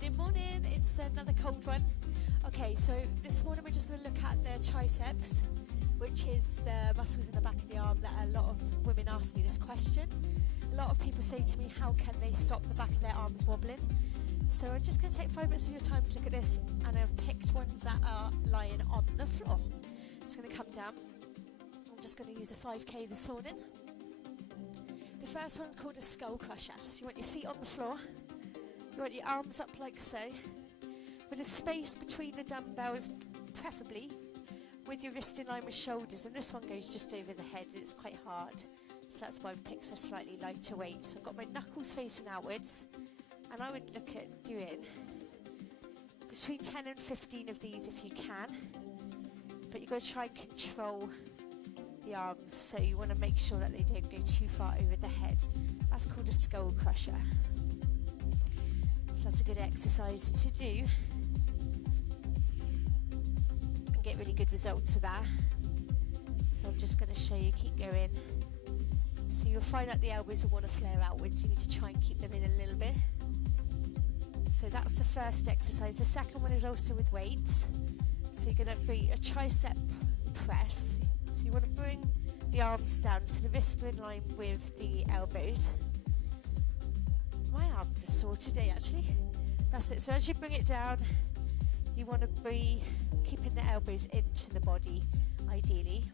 Morning, morning. It's another cold one. Okay, so this morning we're just going to look at the triceps, which is the muscles in the back of the arm that a lot of women ask me this question. A lot of people say to me, how can they stop the back of their arms wobbling? So I'm just going to take 5 minutes of your time to look at this, and I've picked ones that are lying on the floor. I'm just going to come down. I'm just going to use a 5k this morning. The first one's called a skull crusher. So you want your feet on the floor. You want your arms up like so, with a space between the dumbbells, preferably with your wrist in line with shoulders, and this one goes just over the head. It's quite hard, so that's why I've picked a slightly lighter weight. So I've got my knuckles facing outwards, and I would look at doing between 10 and 15 of these if you can, but you've got to try and control the arms, so you want to make sure that they don't go too far over the head. That's called a skull crusher. So that's a good exercise to do and get really good results with that. So I'm just going to show you, keep going. So you'll find that the elbows will want to flare outwards, so you need to try and keep them in a little bit. So that's the first exercise. The second one is also with weights. So you're going to be a tricep press. So you want to bring the arms down so the wrists are in line with the elbows. My arms are sore today actually. That's it. So as you bring it down, you want to be keeping the elbows into the body ideally.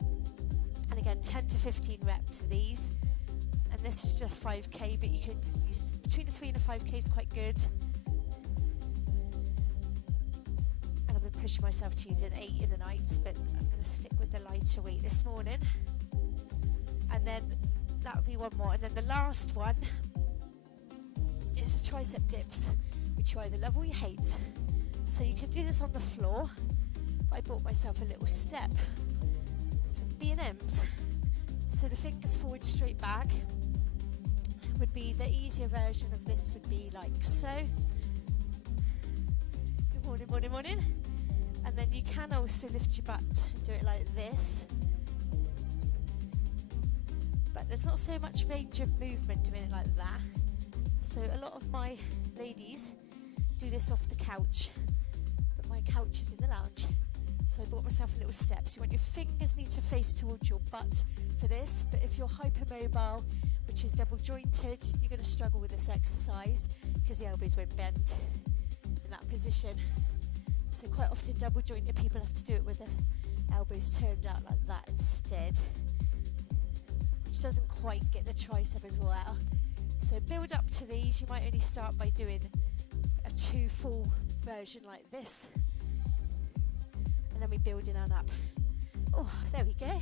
And again, 10 to 15 reps of these. And this is just 5k, but you can use between a 3 and a 5k is quite good. And I've been pushing myself to use an 8 in the nights, but I'm going to stick with the lighter weight this morning. And then that would be one more. And then the last one is the tricep dips, which you either love or you hate. So you can do this on the floor. I bought myself a little step from B&M's. So the fingers forward, straight back would be the easier version of this, would be like so. Good morning, morning, morning. And then you can also lift your butt and do it like this. But there's not so much range of movement doing it like that. So a lot of my ladies do this off the couch, but my couch is in the lounge. So I bought myself a little step. So you want your fingers need to face towards your butt for this, but if you're hypermobile, which is double jointed, you're going to struggle with this exercise because the elbows won't bend in that position. So quite often double jointed people have to do it with the elbows turned out like that instead, which doesn't quite get the tricep as well out. So build up to these. You might only start by doing a 2 full version like this, and then we build it on up. Oh, there we go.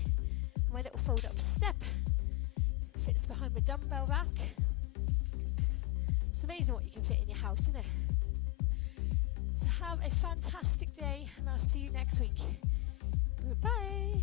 My little fold up step fits behind my dumbbell rack. It's amazing what you can fit in your house, isn't it? So have a fantastic day, and I'll see you next week. Goodbye.